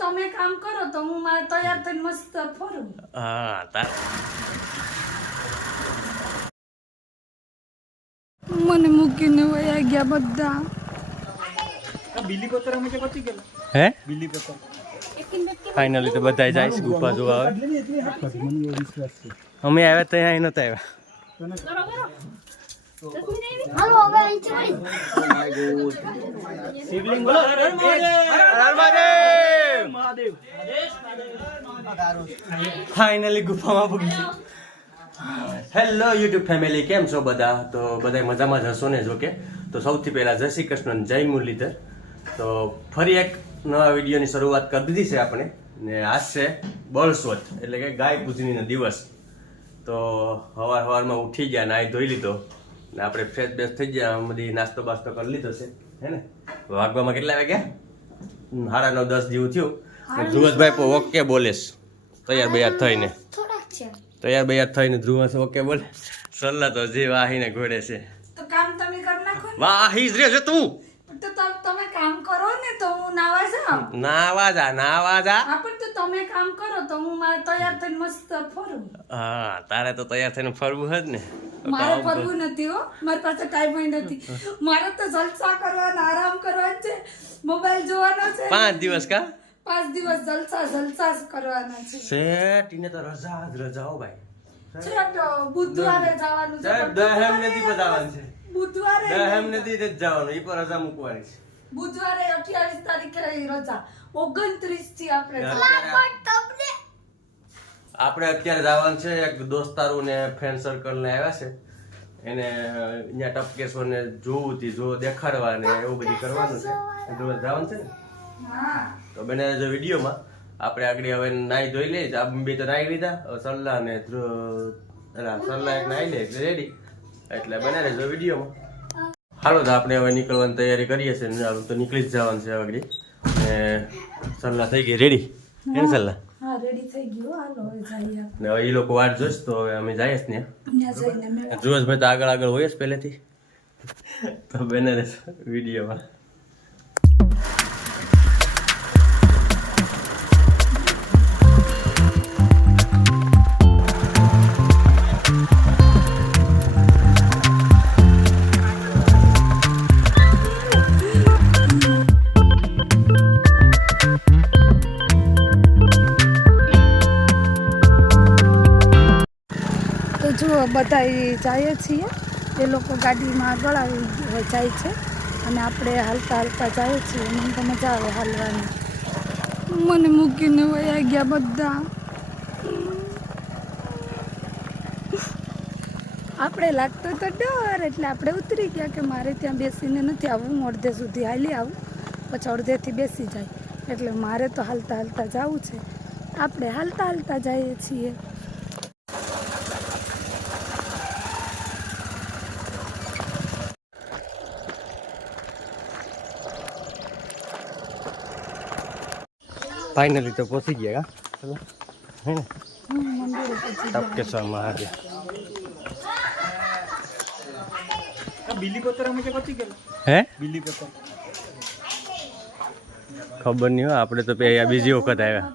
તમે કામ કરો તો હું મારે તૈયાર થઈને મસ્ત ફરું. હા તાર મને મૂકીને વયા ગયા બધા. બિલીપત્ર અમે પતી ગયેલા? હે? ફાઇનલી તો બધા જાય છે ગુફા જોવા આવે અમે આવ્યા ત્યાં નતા આવ્યા. શિવલિંગ બોલો. ફાઇનલી ગુફામાં પૂગી હેલો યુટ્યુબ ફેમિલી કેમ છો બધા? તો બધા મજામાં જ હશો ને જોકે તો સૌથી પહેલા જય શ્રી કૃષ્ણ જય મુરલીધર. તો ફરી એક નવા વિડીયોની શરૂઆત કરી દીધી છે આપણે. ને આજ છે બળસોત એટલે કે ગાય પૂજનીનો દિવસ. તો સવાર સવારમાં ઉઠી ગયા, નાહી ધોઈ લીધો. ને આપણે ફ્રેશ બેશ થઈ ગયા બધી નાસ્તો બાસ્તો કરી લીધો છે. હે ને? વાગવામાં કેટલા વાગ્યા? સાડા નવ, દસ જેવું થયું. ધ્રુવસભાઈ ઓકે બોલેશ તૈયાર બૈયાર થઈને. તૈયાર બૈયાર થઈને ધ્રુવસ ઓકે બોલે. સલ્લા તો જે વાહીને ઘોડે છે. તો કામ તમે કરી નાખો વાહી જ રે છે તું તો તમે કામ કરો ને તો હું નાવા જાઉં. નાવા જા નાવા જા. હા પણ તો તમે કામ કરો તો હું મારે તૈયાર થઈને મસ્ત ફરું. હા તારે તો તૈયાર થઈને ફરવું જ ને. મારે ફરવું નથી હો. મારી પાસે ટાઈમ નથી. મારે તો જલસા કરવાના આરામ કરવાનો છે. મોબાઈલ જોવાનો છે. પાંચ દિવસ કા? પાંચ દિવસ જલસા જલસા જ કરવાના છે. શેઠ ઈને તો રજા જ રજા હો ભાઈ. છેક બુધવારે જવાનું છે દહેમ નથી બતાવવાનું છે. બુધવારે દહેમ નથી જ જવાનું એ પર રજા મૂકવાની છે. બુધવારે અઠ્યાવીસ તારીખે રજા. ઓગણત્રીસથી આપણે અત્યારે આપણે અત્યારે જવાનું છે એક દોસ્તારું ને ફ્રેન્ડ સર્કલ ને આવ્યા છે. એને અહીંયા ટપકેશ્વર ને જોવું હતી જો દેખાડવા ને એવું બધું કરવાનું છે. જવાનું છે ને? હા. તો બને જો વિડીયોમાં આપણે આગળ હવે નાહી ધોઈ લઈએ. આ બે તો નાહી લીધા. હવે સલ્લા ને ધ્રુવ અલા, સલ્લા એક નાહી લે એટલે રેડી એટલે બને રહેજો વિડીયોમાં. હાલો તો આપણે હવે નીકળવાની તૈયારી કરીએ છીએ. હાલ તો નીકળી જ જવાનું છે આગળ. ને સરલા થઈ ગઈ. રેડી હે સરલા એ લોકો વાટ જોઈશ તો હવે અમે જઈએ જ ને જઈને મેળા તો આગળ આગળ હોય જ પહેલેથી. તો બને વિડીયોમાં. તો જુઓ બધા જઈએ છીએ, એ લોકો ગાડીમાં આગળ આવી જાય છે અને આપણે હાલતા હાલતા જઈએ છીએ. મને તો મજા આવે હાલવાની. મને મૂકીને વયા ગયા બધા. આપણે લાગતો તો ડર, એટલે આપણે ઉતરી ગયા કે મારે ત્યાં બેસીને નથી આવવું અડધે સુધી હાલી આવું. પછી અડધેથી બેસી જાય. એટલે મારે તો હાલતા હાલતા જવું છે. આપણે હાલતા હાલતા જઈએ છીએ. ફાઇનલી તો પહોંચી ગયા હે? ટપકેશ્વર મહાદેવ હે ખબર નહીં હોય આપણે તો અહીંયા બીજી વખત આવ્યા.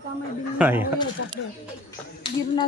ગીરના બિલ્લી હોય જ આપણે. ગીરના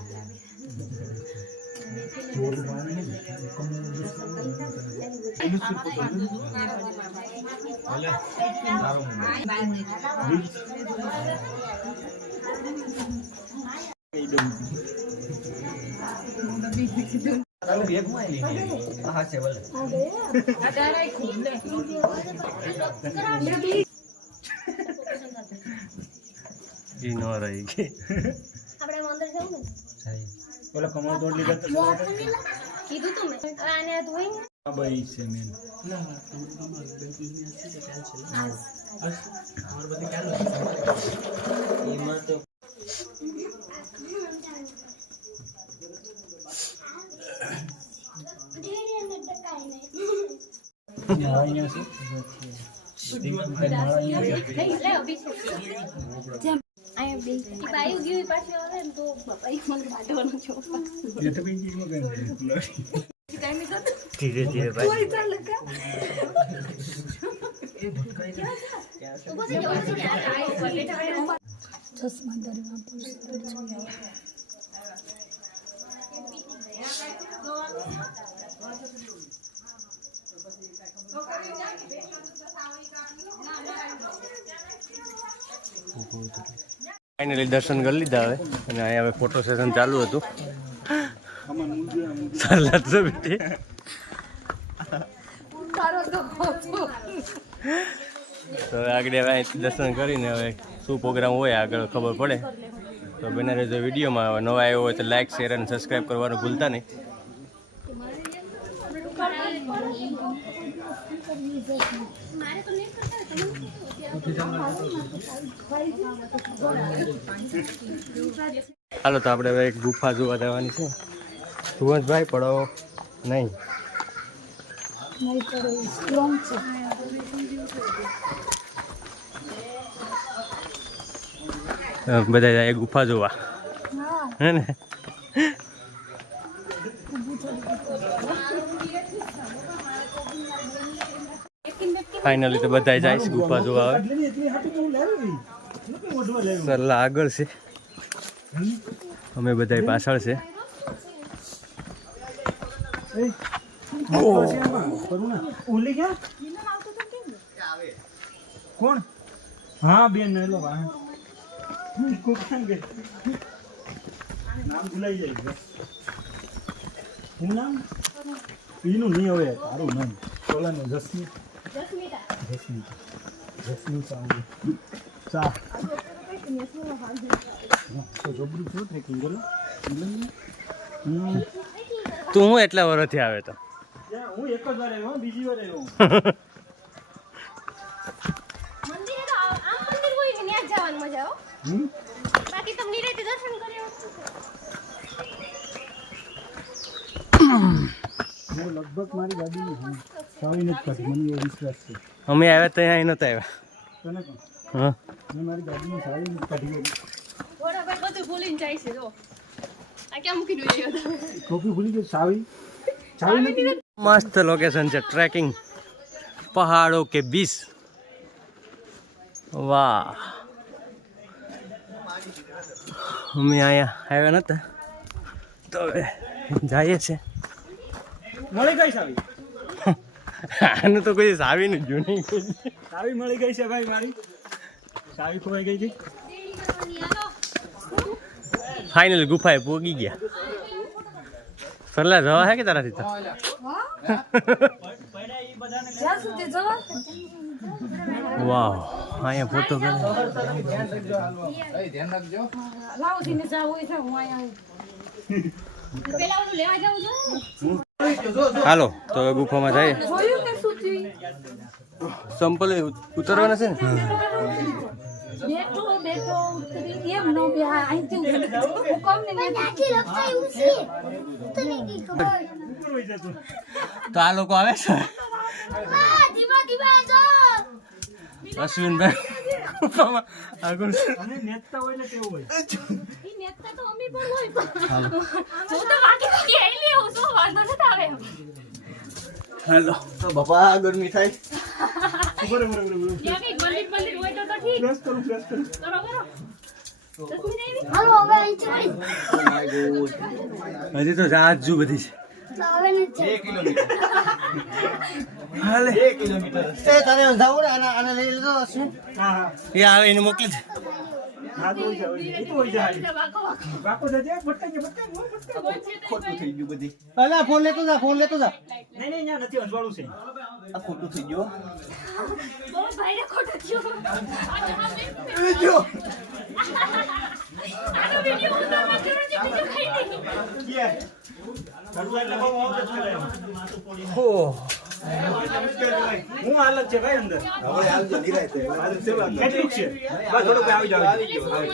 એટલે બેગ પર મૂકીએ ને પેલા ટ્રાફિક નથી ઈ નો? રહી ગઈ પેલા કમળ તોડ લીધા તો કીધું તું મેં. આને ધોઈ આ ભાઈ છે મેન અહીંયા છે ધીરે ધીરે ભાઈ ચશ્મા દરવા પડશે ફાઇનલી દર્શન કરી લીધા હવે. અને અહીંયા હવે ફોટો સેશન ચાલુ હતું. સલાહ તો હવે આગળ હવે દર્શન કરીને હવે શું પ્રોગ્રામ હોય આગળ ખબર પડે. તો બને રહેજો વિડીયોમાં. હવે નવા આવ્યો હોય તો લાઈક શેર અને સબસ્ક્રાઈબ કરવાનું ભૂલતા નહીં. હાલો, તો આપણે હવે એક ગુફા જોવા જવાની છે. સુવંશભાઈ પડો નહીં. બધા જાય ગુફા જોવા. હે ને? ફાઇનલી તો બધા જાય છે ગુફા જોવા લાવી સરલા આગળ છે. અમે બધા પાછળ છે. કોણ? હા બેન લો વાહ કોણ કે નામ ભૂલાઈ જાય શું નામ? એનું નહીં હવે તારું નામ. જસ્મી જસ્મી જસ્મી સાંજે ચા તો જબરું ટ્રેકિંગ બોલો હમ તું હું એટલા વર્ષથી આવે તો. હું એક જ વાર આવ્યો બીજી વાર આવ્યો મંદિરે તો આમ મંદિર હોય ને ત્યાં જ મજા હો. હમ? બાકી તમને નિરાતે દર્શન કર્યો હું લગભગ મારી ગાડીની હમ ચાવી નથી મને એ વિશ્વાસ છે. અમે આવ્યા તો અહીં નહોતા આવ્યા. હા. મેં મારી ગાડીની ચાવી કાઢી બધું ભૂલીને જાય છે જો. આ ક્યાં મૂકી દઉં ટોપી ભૂલી ગઈ ચાવી ચાવી મસ્ત લોકેશન છે ટ્રેકિંગ પહાડો કે બીચ વાહ. અમે અહીંયા આવ્યા નતા તો હવે જઈએ છે. મળી ગઈ ચાવી આનું તો કોઈ સાવીને જૂની સાવી મળી ગઈ છે ભાઈ મારી. સાવી ખોવાઈ ગઈ હતી ફાઇનલ ગુફાએ પોગી ગયા. ફરલા જવા હે કે તારાથી તો? વાહ અહીંયા ફોટો કરે. લાવો જાવ હું અહીંયા પેલા લેવા જવું જોઈએ હાલો તો હવે ગુફામાં જઈએ. જોયું સંપલ ઉતરવાના છે ને? તો આ લોકો આવે છે? અશ્વિનભાઈ. આગળ. અને નેતા હોય ને તેવું હોય. ઈ નેતા તો અમે પણ હોય હું તો બાકી બાકી આઈ લેવું શું વાંધો નથી આવે એમ. તો બાપા ગરમી થાય. બરોબર બરોબર બરોબર ત્યાં મંદિર મંદિર હોય તો તો ઠીક. પ્રેસ કરું પ્રેસ કરું. કરો કરો. દસમી નહીં હાલો હવે અહીં ચડી હજી તો જાત જુ બધી છે. હવે નથી હાલે. હા હા એ તને એને મોકલી આને લઈ લીધો શું? હા હા. એ છે તો ભાઈ? અલા ફોન લેતો જા ફોન લેતો જા. નહીં નહીં નથી અજવાળું છે. આ ખોટું થઈ ગયો ખોટો તો હા છે હાલત છે ભાઈ. અંદર કેટલી છે? બસ આવી જાવ હાલો, હવે.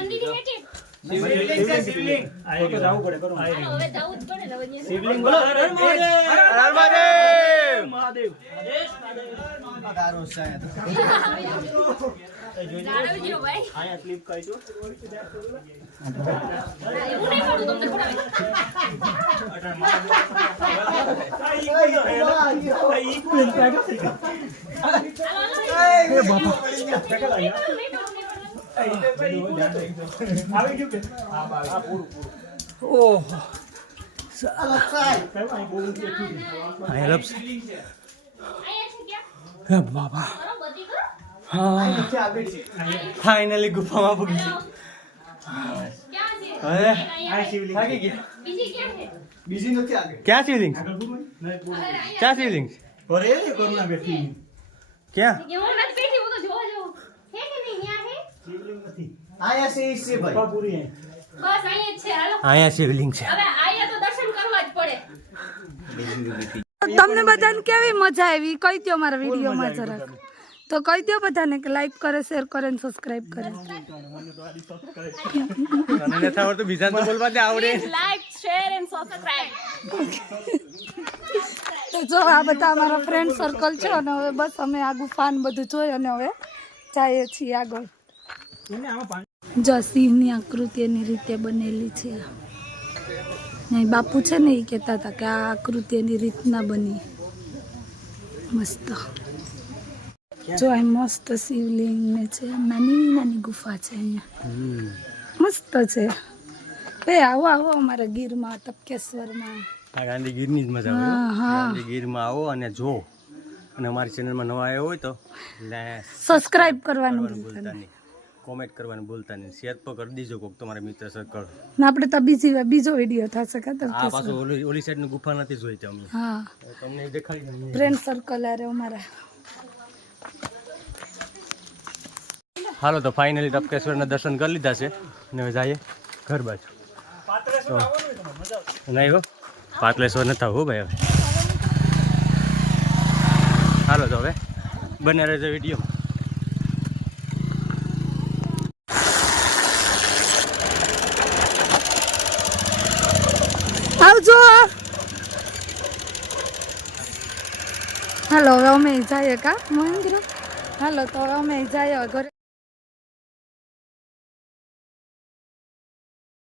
શિવલિંગ બોલો. હર હર મહાદેવ. મહાદેવ. ઓહ બાબા. હા ફાઇનલી ગુફામાં પૂગી બીજી ક્યાં છે? ક્યાં શિવલિંગ? આગળ ક્યાં શિવલિંગ? અરે કોરોના બેઠી ક્યાં હું નથી બેઠી, હું તો જોવા જાઉં. છે કે નહીં? ન્યા છે? શિવલિંગ નથી આયા છે છે ભાઈ પપ્પા પૂરી અહીં. બસ અહીંયા છે, હાલો. આયા શિવલિંગ છે હવે આયા તો દર્શન કરવા જ પડે તમને બધાને કેવી મજા આવી કઈ ત્યો મારા વિડીયોમાં જરાક તો કહી દો બધાને કે લાઈક કરે શેર કરે ને સબસ્ક્રાઇબ કરે. મને નથી આવડતું બીજા તો બોલવા દે આવડે. લાઈક શેર એન્ડ સબસ્ક્રાઇબ તો જો આ બધા અમારા ફ્રેન્ડ સર્કલ છે અને હવે બસ અમે આ ગુફાન બધું જોઈ અને હવે જઈએ છીએ આગળ. જો સિંહની આકૃતિ એની રીતે બનેલી છે. નહીં બાપુ છે ને એ કહેતા હતા કે આ આકૃતિ એની રીતના બની. મસ્ત. જો આ મસ્ત શિવલિંગ ને છે નાની નાની ગુફા છે અહીંયા મસ્ત છે એ આવો આવો અમારા ગીરમાં તપકેશ્વરમાં ગાંધીગીરની જ મજા આવે ગાંધીગીરમાં આવો અને જો. અને અમારી ચેનલમાં નવા આવ્યો હોય તો સબસ્ક્રાઇબ કરવાનું ભૂલતા નહીં. કોમેન્ટ કરવાનું ભૂલતા નહીં. શેર તો કરી દીજો કોક તમારા મિત્ર સર્કલ ને આપણે તો બીજી બીજો વીડિયો થશે કે આ પાછો ઓલી ઓલી સાઈડની ગુફા નથી જોઈ અમે. હા. તમને દેખાડી ફ્રેન્ડ સર્કલ આરે અમારા. હાલો તો ફાઇનલી ટપકેશ્વરના દર્શન કરી લીધા છે. અને હવે જઈએ ઘર બાજુ. તો નહીં હો પાતલેશ્વર નથી હો ભાઈ હવે. હાલો તો હવે બને રહેજો વીડિયો આવજો. હાલો હવે અમે જઈએ કા? મહેન્દ્ર? હાલો તો હવે અમે જઈએ ઘરે